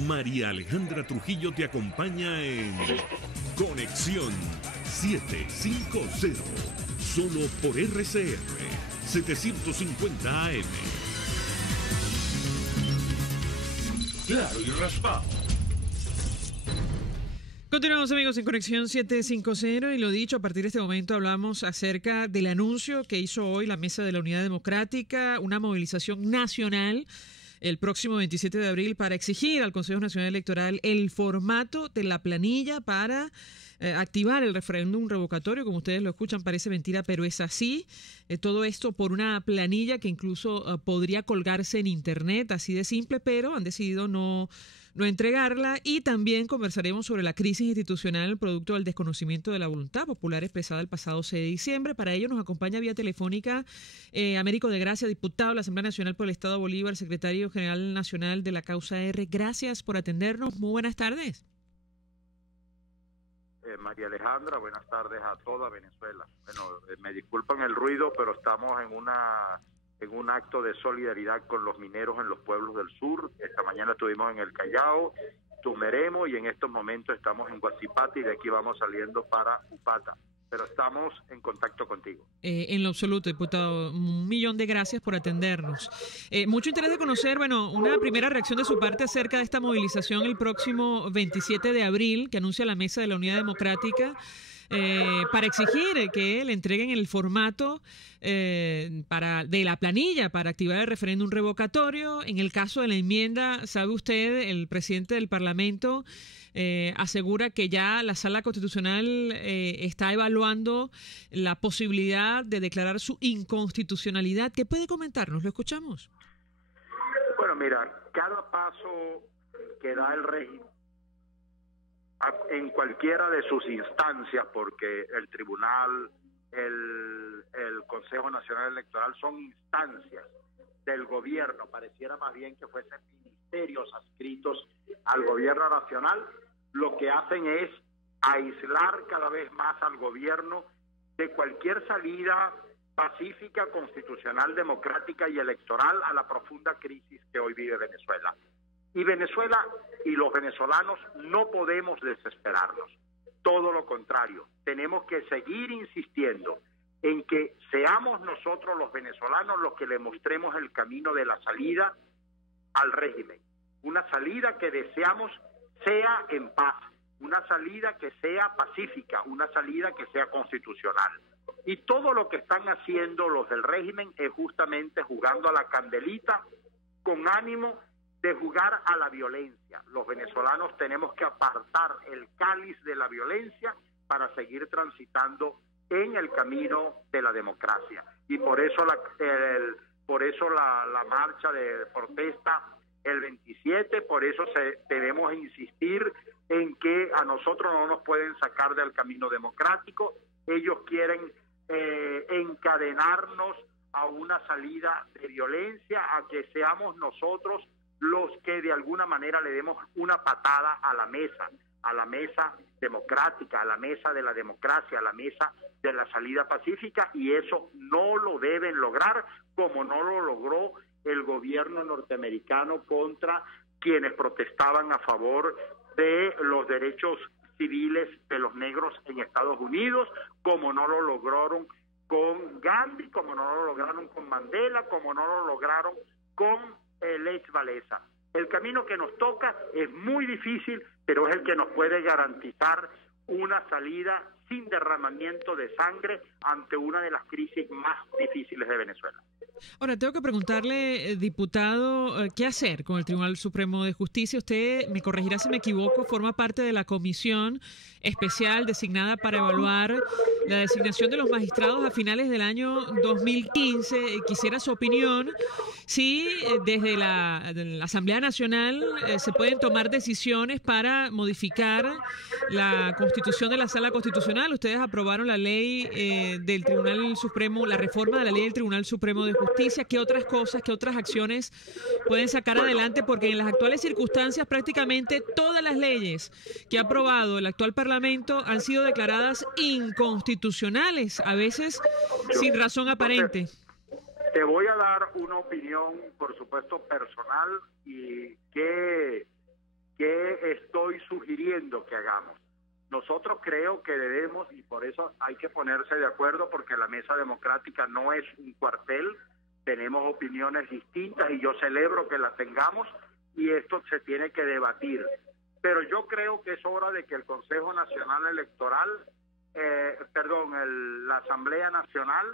María Alejandra Trujillo te acompaña en Conexión 750, solo por RCR 750 AM. Claro y raspado. Continuamos, amigos, en Conexión 750 y lo dicho, a partir de este momento hablamos acerca del anuncio que hizo hoy la Mesa de la Unidad Democrática, una movilización nacional el próximo 27 de abril para exigir al Consejo Nacional Electoral el formato de la planilla para activar el referéndum revocatorio. Como ustedes lo escuchan, parece mentira, pero es así. Todo esto por una planilla que incluso podría colgarse en internet, así de simple, pero han decidido no entregarla. Y también conversaremos sobre la crisis institucional producto del desconocimiento de la voluntad popular expresada el pasado 6 de diciembre. Para ello nos acompaña vía telefónica Américo de Gracia, diputado de la Asamblea Nacional por el Estado Bolívar, secretario general nacional de la Causa R. Gracias por atendernos. Muy buenas tardes. María Alejandra, buenas tardes a toda Venezuela. Bueno, me disculpan el ruido, pero estamos en un acto de solidaridad con los mineros en los pueblos del sur. Esta mañana estuvimos en el Callao, Tumeremo, y en estos momentos estamos en Guasipata, y de aquí vamos saliendo para Upata. Pero estamos en contacto contigo. En lo absoluto, diputado. Un millón de gracias por atendernos. Mucho interés de conocer, bueno, una primera reacción de su parte acerca de esta movilización el próximo 27 de abril que anuncia la Mesa de la Unidad Democrática para exigir que le entreguen el formato de la planilla para activar el referéndum revocatorio. En el caso de la enmienda, sabe usted, el presidente del Parlamento asegura que ya la Sala Constitucional está evaluando la posibilidad de declarar su inconstitucionalidad. ¿Qué puede comentarnos? Lo escuchamos. Bueno, mira, cada paso que da el régimen en cualquiera de sus instancias, porque el tribunal, el Consejo Nacional Electoral son instancias del gobierno, pareciera más bien que fuesen ministerios adscritos al gobierno nacional, lo que hacen es aislar cada vez más al gobierno de cualquier salida pacífica, constitucional, democrática y electoral a la profunda crisis que hoy vive Venezuela. Y Venezuela y los venezolanos no podemos desesperarnos. Todo lo contrario, tenemos que seguir insistiendo en que seamos nosotros los venezolanos los que le mostremos el camino de la salida al régimen. Una salida que deseamos sea en paz, una salida que sea pacífica, una salida que sea constitucional. Y todo lo que están haciendo los del régimen es justamente jugando a la candelita con ánimo de jugar a la violencia. Los venezolanos tenemos que apartar el cáliz de la violencia para seguir transitando en el camino de la democracia. Y por eso la marcha de protesta el 27, por eso debemos insistir en que a nosotros no nos pueden sacar del camino democrático. Ellos quieren encadenarnos a una salida de violencia, a que seamos nosotros los que de alguna manera le demos una patada a la mesa democrática, a la mesa de la democracia, a la mesa de la salida pacífica, y eso no lo deben lograr, como no lo logró el gobierno norteamericano contra quienes protestaban a favor de los derechos civiles de los negros en Estados Unidos, como no lo lograron con Gandhi, como no lo lograron con Mandela, como no lo lograron con Lech Walesa. El camino que nos toca es muy difícil, pero es el que nos puede garantizar una salida sin derramamiento de sangre ante una de las crisis más difíciles de Venezuela. Ahora, tengo que preguntarle, diputado, ¿qué hacer con el Tribunal Supremo de Justicia? Usted, me corregirá si me equivoco, forma parte de la comisión especial designada para evaluar la designación de los magistrados a finales del año 2015. Quisiera su opinión si desde la Asamblea Nacional se pueden tomar decisiones para modificar la constitución de la Sala Constitucional. Ustedes aprobaron la ley del Tribunal Supremo, la reforma de la ley del Tribunal Supremo de Justicia. ¿Qué otras cosas, qué otras acciones pueden sacar adelante? Porque en las actuales circunstancias prácticamente todas las leyes que ha aprobado el actual Parlamento han sido declaradas inconstitucionales, a veces sin razón aparente. Te voy a dar una opinión, por supuesto, personal, y que pidiendo que hagamos. Nosotros creo que debemos, y por eso hay que ponerse de acuerdo, porque la mesa democrática no es un cuartel, tenemos opiniones distintas y yo celebro que las tengamos y esto se tiene que debatir. Pero yo creo que es hora de que el Consejo Nacional Electoral, la Asamblea Nacional,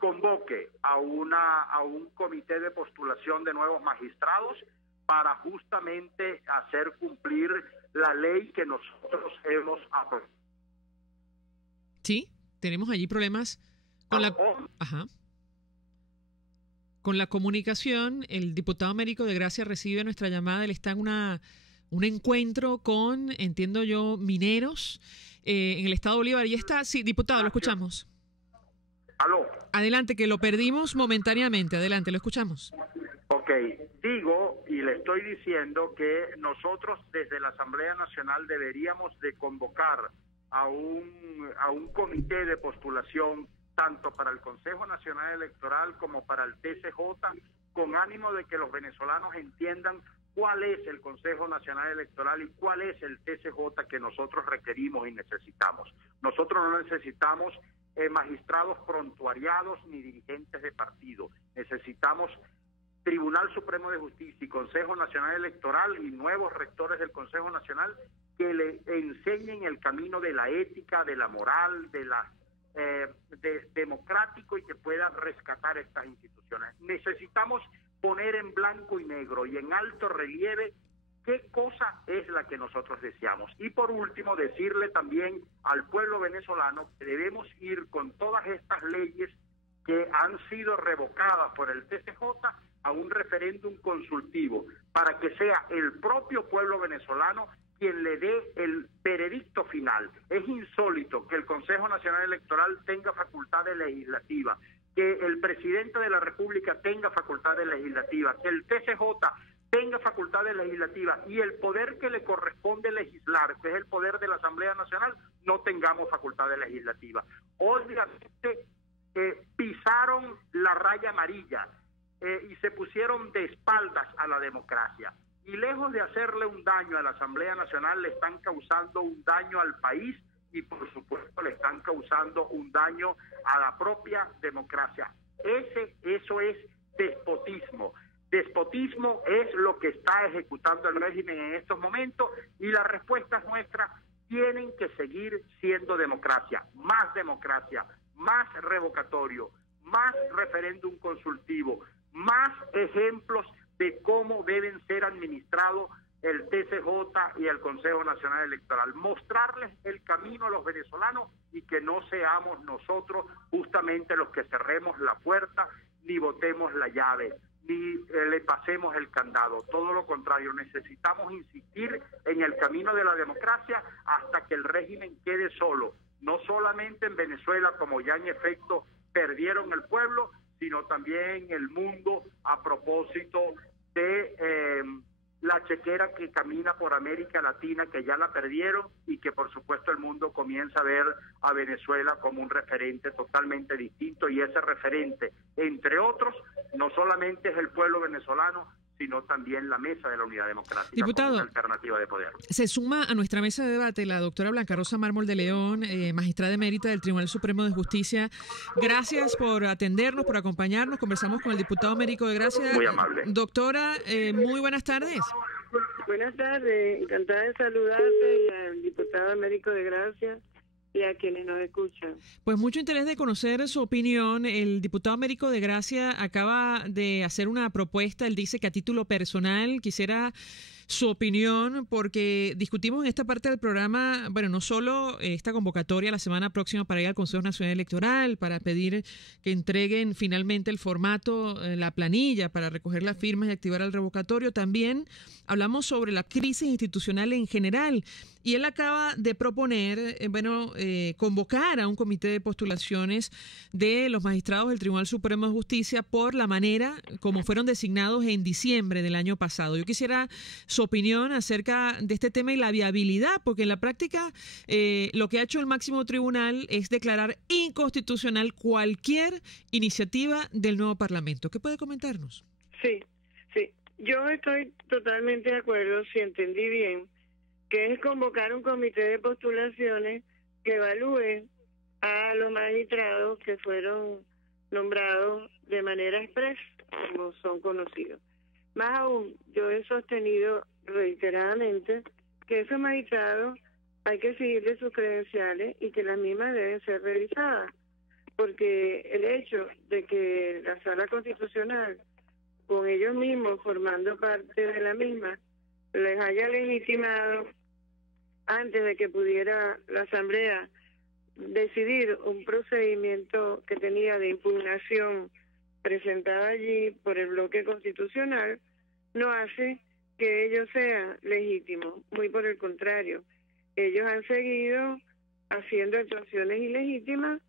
convoque a un comité de postulación de nuevos magistrados para justamente hacer cumplir la ley que nosotros hemos aprobado. Sí, tenemos allí problemas con con la comunicación. El diputado Américo de Gracia recibe nuestra llamada. Él está en un encuentro con, entiendo yo, mineros en el estado de Bolívar. Y está, sí, diputado, lo escuchamos. ¿Aló? Adelante, que lo perdimos momentáneamente. Adelante, lo escuchamos. Ok, digo y le estoy diciendo que nosotros desde la Asamblea Nacional deberíamos de convocar a un comité de postulación tanto para el Consejo Nacional Electoral como para el TCJ, con ánimo de que los venezolanos entiendan cuál es el Consejo Nacional Electoral y cuál es el TCJ que nosotros requerimos y necesitamos. Nosotros no necesitamos magistrados prontuariados ni dirigentes de partido. Necesitamos Tribunal Supremo de Justicia y Consejo Nacional Electoral y nuevos rectores del Consejo Nacional que le enseñen el camino de la ética, de la moral, de democrático, y que puedan rescatar estas instituciones. Necesitamos poner en blanco y negro y en alto relieve qué cosa es la que nosotros deseamos. Y por último, decirle también al pueblo venezolano que debemos ir con todas estas leyes que han sido revocadas por el TCJ a un referéndum consultivo, para que sea el propio pueblo venezolano quien le dé el veredicto final. Es insólito que el Consejo Nacional Electoral tenga facultades legislativas, que el presidente de la República tenga facultades legislativas, que el TCJ tenga facultades legislativas y el poder que le corresponde legislar, que es el poder de la Asamblea Nacional, no tengamos facultades legislativas. Obviamente pisaron la raya amarilla y se pusieron de espaldas a la democracia. Y lejos de hacerle un daño a la Asamblea Nacional, le están causando un daño al país y por supuesto le están causando un daño a la propia democracia. Eso es despotismo. Despotismo es lo que está ejecutando el régimen en estos momentos y la respuesta nuestra: tienen que seguir siendo democracia, más revocatorio, más referéndum consultivo, más ejemplos de cómo deben ser administrados el TCJ y el Consejo Nacional Electoral. Mostrarles el camino a los venezolanos y que no seamos nosotros justamente los que cerremos la puerta, ni botemos la llave, ni le pasemos el candado. Todo lo contrario, necesitamos insistir en el camino de la democracia hasta que el régimen quede solo, no solamente en Venezuela, como ya en efecto perdieron el pueblo, sino también en el mundo, a propósito de la chequera que camina por América Latina, que ya la perdieron, y que por supuesto el mundo comienza a ver a Venezuela como un referente totalmente distinto, y ese referente, entre otros, no solamente es el pueblo venezolano, sino también la Mesa de la Unidad Democrática. Diputado, como una alternativa de poder. Se suma a nuestra mesa de debate la doctora Blanca Rosa Mármol de León, magistrada emérita del Tribunal Supremo de Justicia. Gracias por atendernos, por acompañarnos. Conversamos con el diputado Américo de Gracia. Muy amable. Doctora, muy buenas tardes. Buenas tardes, encantada de saludarte y al diputado Américo de Gracia y a quienes nos escuchan. Pues mucho interés de conocer su opinión. El diputado Américo de Gracia acaba de hacer una propuesta. Él dice que a título personal quisiera su opinión, porque discutimos en esta parte del programa, bueno, no solo esta convocatoria la semana próxima para ir al Consejo Nacional Electoral, para pedir que entreguen finalmente el formato, la planilla para recoger las firmas y activar el revocatorio, también hablamos sobre la crisis institucional en general. Y él acaba de proponer, convocar a un comité de postulaciones de los magistrados del Tribunal Supremo de Justicia por la manera como fueron designados en diciembre del año pasado. Yo quisiera su opinión acerca de este tema y la viabilidad, porque en la práctica lo que ha hecho el máximo tribunal es declarar inconstitucional cualquier iniciativa del nuevo Parlamento. ¿Qué puede comentarnos? Sí. Yo estoy totalmente de acuerdo, si entendí bien, que es convocar un comité de postulaciones que evalúe a los magistrados que fueron nombrados de manera expresa, como son conocidos. Más aún, yo he sostenido reiteradamente que esos magistrados hay que seguirle sus credenciales y que las mismas deben ser revisadas, porque el hecho de que la Sala Constitucional, con ellos mismos formando parte de la misma, les haya legitimado antes de que pudiera la Asamblea decidir un procedimiento que tenía de impugnación presentada allí por el bloque constitucional, no hace que ellos sean legítimos, muy por el contrario. Ellos han seguido haciendo actuaciones ilegítimas,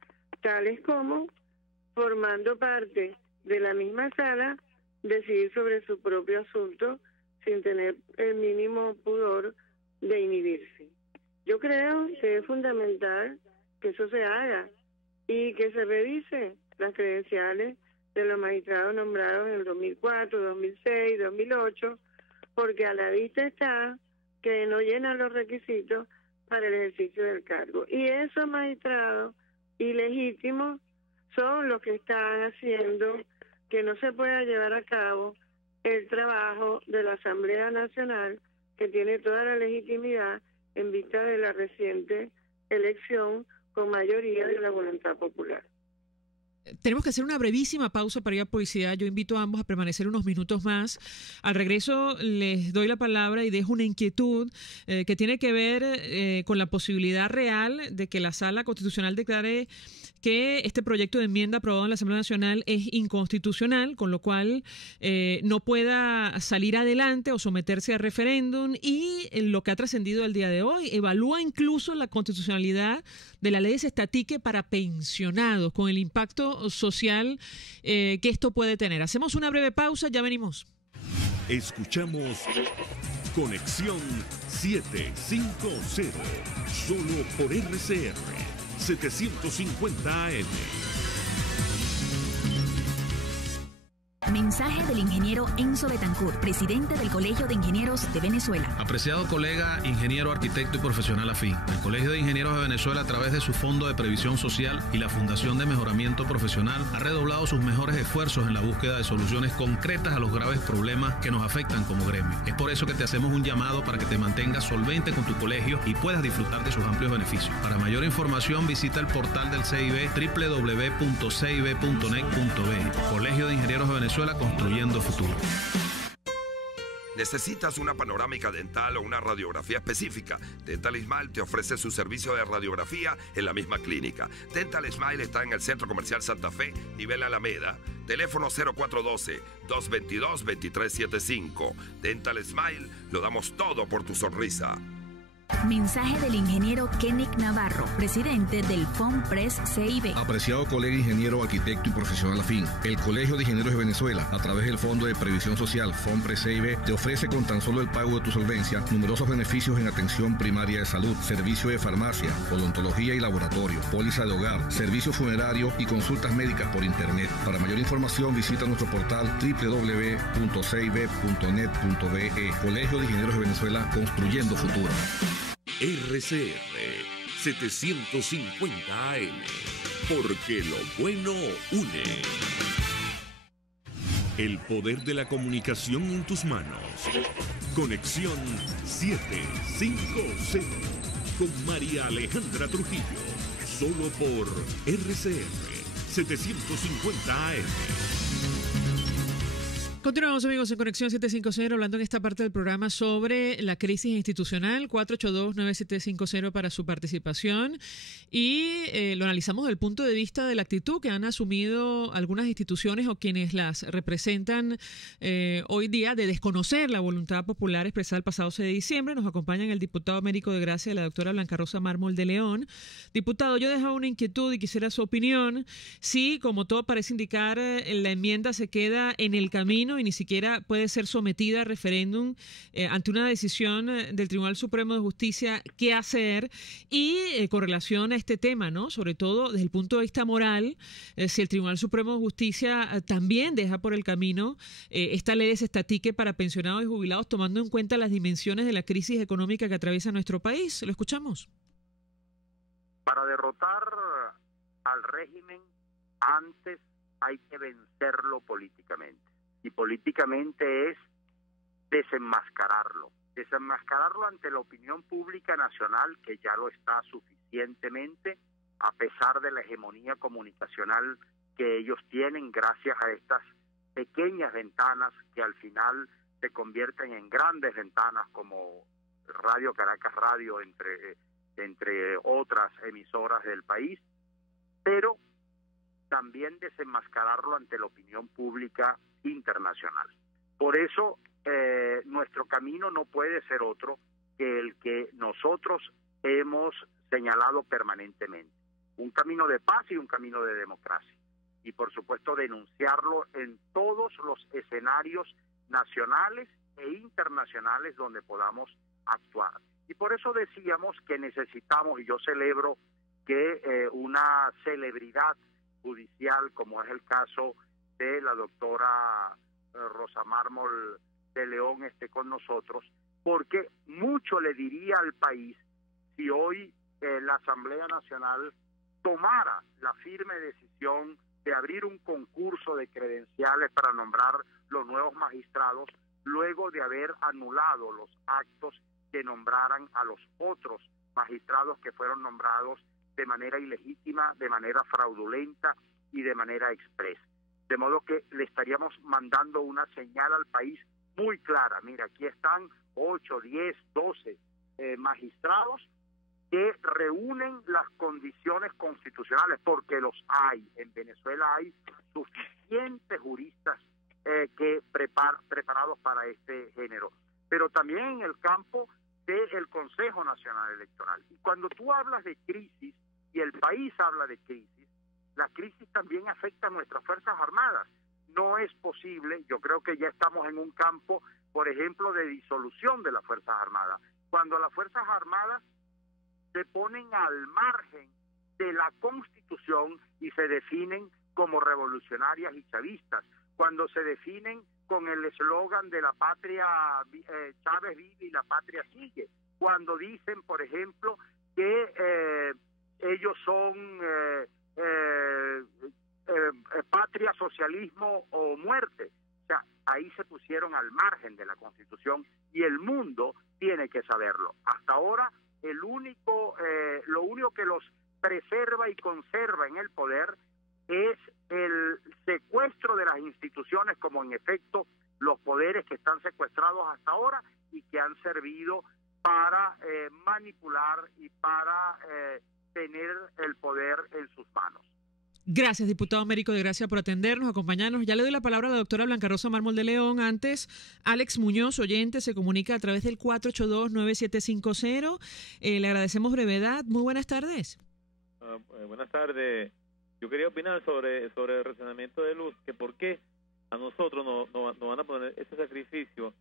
tales como formando parte de la misma sala, decidir sobre su propio asunto sin tener el mínimo pudor de inhibirse. Yo creo que es fundamental que eso se haga y que se revise las credenciales de los magistrados nombrados en el 2004, 2006, 2008, porque a la vista está que no llenan los requisitos para el ejercicio del cargo. Y esos magistrados ilegítimos son los que están haciendo que no se pueda llevar a cabo el trabajo de la Asamblea Nacional, que tiene toda la legitimidad en vista de la reciente elección con mayoría de la voluntad popular. Tenemos que hacer una brevísima pausa para ir a publicidad. Yo invito a ambos a permanecer unos minutos más. Al regreso les doy la palabra y dejo una inquietud que tiene que ver con la posibilidad real de que la Sala Constitucional declare que este proyecto de enmienda aprobado en la Asamblea Nacional es inconstitucional, con lo cual no pueda salir adelante o someterse a referéndum, y lo que ha trascendido el día de hoy, evalúa incluso la constitucionalidad de la ley de cestatique para pensionados, con el impacto social que esto puede tener. Hacemos una breve pausa, ya venimos. Escuchamos Conexión 750, solo por RCR 750 AM. Mensaje del ingeniero Enzo Betancourt, presidente del Colegio de Ingenieros de Venezuela. Apreciado colega, ingeniero, arquitecto y profesional afín, el Colegio de Ingenieros de Venezuela, a través de su Fondo de Previsión Social y la Fundación de Mejoramiento Profesional, ha redoblado sus mejores esfuerzos en la búsqueda de soluciones concretas a los graves problemas que nos afectan como gremio. Es por eso que te hacemos un llamado para que te mantengas solvente con tu colegio y puedas disfrutar de sus amplios beneficios. Para mayor información, visita el portal del CIB, www.cib.net.be. Colegio de Ingenieros de Venezuela, construyendo futuro. ¿Necesitas una panorámica dental o una radiografía específica? Dental Smile te ofrece su servicio de radiografía en la misma clínica. Dental Smile está en el Centro Comercial Santa Fe, nivel Alameda. Teléfono 0412-222-2375. Dental Smile, lo damos todo por tu sonrisa. Mensaje del ingeniero Kenneth Navarro, presidente del FOMPRES CIB. Apreciado colega ingeniero, arquitecto y profesional afín, el Colegio de Ingenieros de Venezuela, a través del Fondo de Previsión Social FOMPRES CIB, te ofrece con tan solo el pago de tu solvencia numerosos beneficios en atención primaria de salud, servicio de farmacia, odontología y laboratorio, póliza de hogar, servicio funerario y consultas médicas por internet. Para mayor información visita nuestro portal www.cib.net.be. Colegio de Ingenieros de Venezuela, construyendo futuro. RCR 750 AM, porque lo bueno une. El poder de la comunicación en tus manos. Conexión 750 con María Alejandra Trujillo, solo por RCR 750 AM. Continuamos, amigos, en Conexión 750, hablando en esta parte del programa sobre la crisis institucional. 482-9750 para su participación. Y lo analizamos desde el punto de vista de la actitud que han asumido algunas instituciones o quienes las representan hoy día, de desconocer la voluntad popular expresada el pasado 6 de diciembre. Nos acompañan el diputado Américo de Gracia, la doctora Blanca Rosa Mármol de León. Diputado, yo dejaba una inquietud y quisiera su opinión. Si, como todo parece indicar, la enmienda se queda en el camino y ni siquiera puede ser sometida a referéndum ante una decisión del Tribunal Supremo de Justicia qué hacer, y con relación a este tema, ¿no? Sobre todo desde el punto de vista moral, si el Tribunal Supremo de Justicia también deja por el camino esta ley de cestatique para pensionados y jubilados, tomando en cuenta las dimensiones de la crisis económica que atraviesa nuestro país. Lo escuchamos. Para derrotar al régimen, antes hay que vencerlo políticamente. Y políticamente es desenmascararlo ante la opinión pública nacional, que ya lo está suficientemente, a pesar de la hegemonía comunicacional que ellos tienen, gracias a estas pequeñas ventanas que al final se convierten en grandes ventanas, como Radio Caracas Radio, entre otras emisoras del país, pero también desenmascararlo ante la opinión pública internacional. Por eso nuestro camino no puede ser otro que el que nosotros hemos señalado permanentemente: un camino de paz y un camino de democracia. Y por supuesto denunciarlo en todos los escenarios nacionales e internacionales donde podamos actuar. Y por eso decíamos que necesitamos, y yo celebro que una celebridad judicial, como es el caso de la doctora Rosa Mármol de León, esté con nosotros, porque mucho le diría al país si hoy la Asamblea Nacional tomara la firme decisión de abrir un concurso de credenciales para nombrar los nuevos magistrados, luego de haber anulado los actos que nombraran a los otros magistrados que fueron nombrados de manera ilegítima, de manera fraudulenta y de manera expresa. De modo que le estaríamos mandando una señal al país muy clara: mira, aquí están 8, 10, 12 magistrados que reúnen las condiciones constitucionales, porque los hay. En Venezuela hay suficientes juristas preparados para este género, pero también en el campo del Consejo Nacional Electoral. Y cuando tú hablas de crisis, y el país habla de crisis, la crisis también afecta a nuestras Fuerzas Armadas. No es posible, yo creo que ya estamos en un campo, por ejemplo, de disolución de las Fuerzas Armadas. Cuando las Fuerzas Armadas se ponen al margen de la Constitución y se definen como revolucionarias y chavistas, cuando se definen con el eslogan de la patria, Chávez vive y la patria sigue, cuando dicen, por ejemplo, que ellos son patria, socialismo o muerte. O sea, ahí se pusieron al margen de la Constitución y el mundo tiene que saberlo. Hasta ahora, lo único que los preserva y conserva en el poder es el secuestro de las instituciones, como en efecto los poderes que están secuestrados hasta ahora y que han servido para manipular y para tener el poder en sus manos. Gracias, diputado Américo de Gracia, por atendernos, acompañarnos. Ya le doy la palabra a la doctora Blanca Rosa Mármol de León. Antes, Alex Muñoz, oyente, se comunica a través del 482-9750. Le agradecemos brevedad. Muy buenas tardes. Buenas tardes. Yo quería opinar sobre el racionamiento de luz, que por qué a nosotros nos van a poner ese sacrificio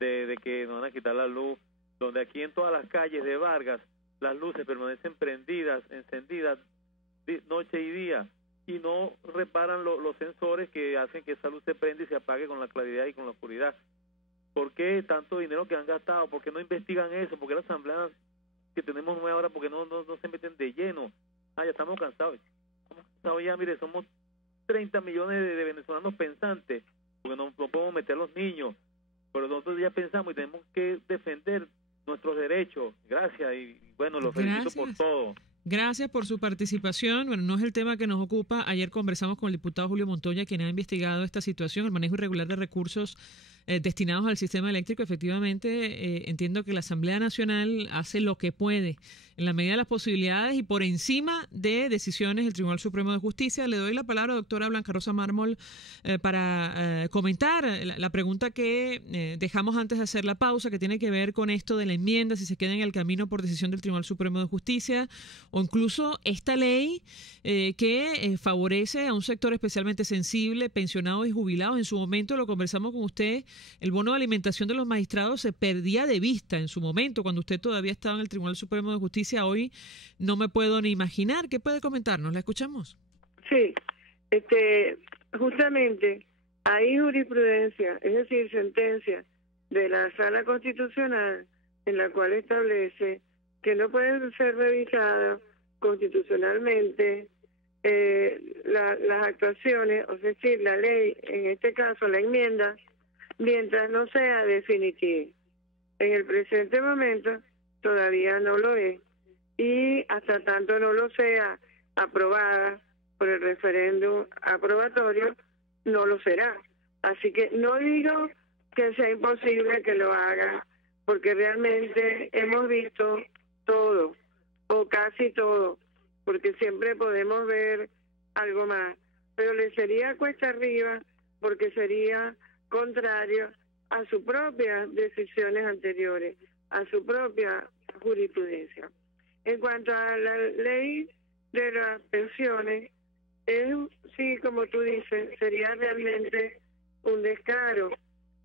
de que nos van a quitar la luz, donde aquí en todas las calles de Vargas las luces permanecen prendidas, encendidas noche y día, y no reparan los sensores que hacen que esa luz se prenda y se apague con la claridad y con la oscuridad. ¿Por qué tanto dinero que han gastado? ¿Por qué no investigan eso? ¿Por qué las asambleas que tenemos nuevas ahora, porque no se meten de lleno? Ya estamos cansados. Ya, mire, somos 30 millones de venezolanos pensantes, porque no podemos meter a los niños, pero nosotros ya pensamos y tenemos que defender nuestros derechos. Gracias, y bueno, los felicito por todo. Gracias por su participación. Bueno, no es el tema que nos ocupa. Ayer conversamos con el diputado Julio Montoya, quien ha investigado esta situación, el manejo irregular de recursos destinados al sistema eléctrico. Efectivamente, entiendo que la Asamblea Nacional hace lo que puede en la medida de las posibilidades y por encima de decisiones del Tribunal Supremo de Justicia. Le doy la palabra a la doctora Blanca Rosa Mármol para comentar la pregunta que dejamos antes de hacer la pausa, que tiene que ver con esto de la enmienda, si se queda en el camino por decisión del Tribunal Supremo de Justicia, o incluso esta ley que favorece a un sector especialmente sensible, pensionados y jubilados. En su momento, lo conversamos con usted, el bono de alimentación de los magistrados se perdía de vista en su momento, cuando usted todavía estaba en el Tribunal Supremo de Justicia. Hoy no me puedo ni imaginar. ¿Qué puede comentarnos? ¿La escuchamos? Sí, justamente hay jurisprudencia, es decir, sentencia de la Sala Constitucional en la cual establece que no pueden ser revisadas constitucionalmente las actuaciones, o sea, decir, la ley, en este caso la enmienda, mientras no sea definitiva. En el presente momento todavía no lo es, y hasta tanto no lo sea aprobada por el referéndum aprobatorio, no lo será. Así que no digo que sea imposible que lo haga, porque realmente hemos visto todo, o casi todo, porque siempre podemos ver algo más, pero le sería cuesta arriba porque sería contrario a sus propias decisiones anteriores, a su propia jurisprudencia. En cuanto a la ley de las pensiones, sí, como tú dices, sería realmente un descaro,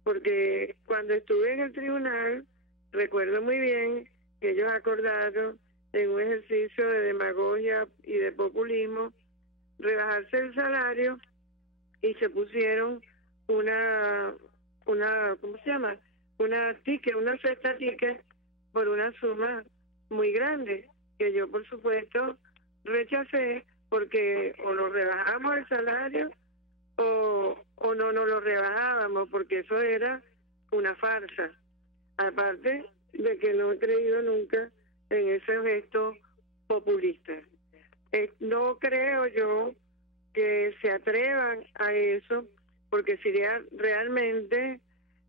porque cuando estuve en el tribunal, recuerdo muy bien que ellos acordaron, en un ejercicio de demagogia y de populismo, rebajarse el salario y se pusieron una ¿cómo se llama? Una cesta ticket por una suma muy grande, que yo por supuesto rechacé, porque o nos rebajamos el salario o no nos lo rebajábamos, porque eso era una farsa. Aparte de que no he creído nunca en ese gesto populista. No creo yo que se atrevan a eso, porque sería realmente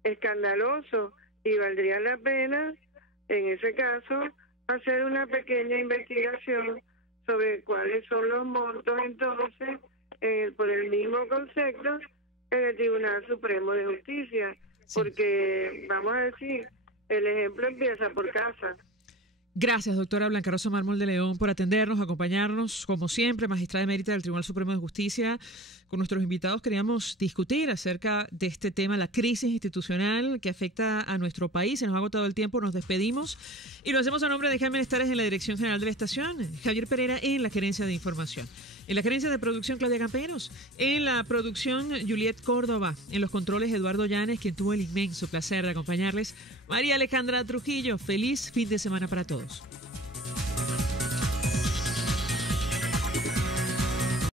escandaloso y valdría la pena, en ese caso, hacer una pequeña investigación sobre cuáles son los montos entonces por el mismo concepto en el Tribunal Supremo de Justicia, porque vamos a decir, el ejemplo empieza por casa. Gracias, doctora Blanca Rosa Mármol de León, por atendernos, acompañarnos, como siempre, magistrada emérita del Tribunal Supremo de Justicia. Con nuestros invitados queríamos discutir acerca de este tema, la crisis institucional que afecta a nuestro país. Se nos ha agotado el tiempo, nos despedimos y lo hacemos a nombre de Jaime Estares en la Dirección General de la Estación, Javier Pereira en la Gerencia de Información, en la Gerencia de Producción Claudia Camperos, en la producción Juliet Córdoba, en los controles Eduardo Llanes, quien tuvo el inmenso placer de acompañarles, María Alejandra Trujillo. Feliz fin de semana para todos.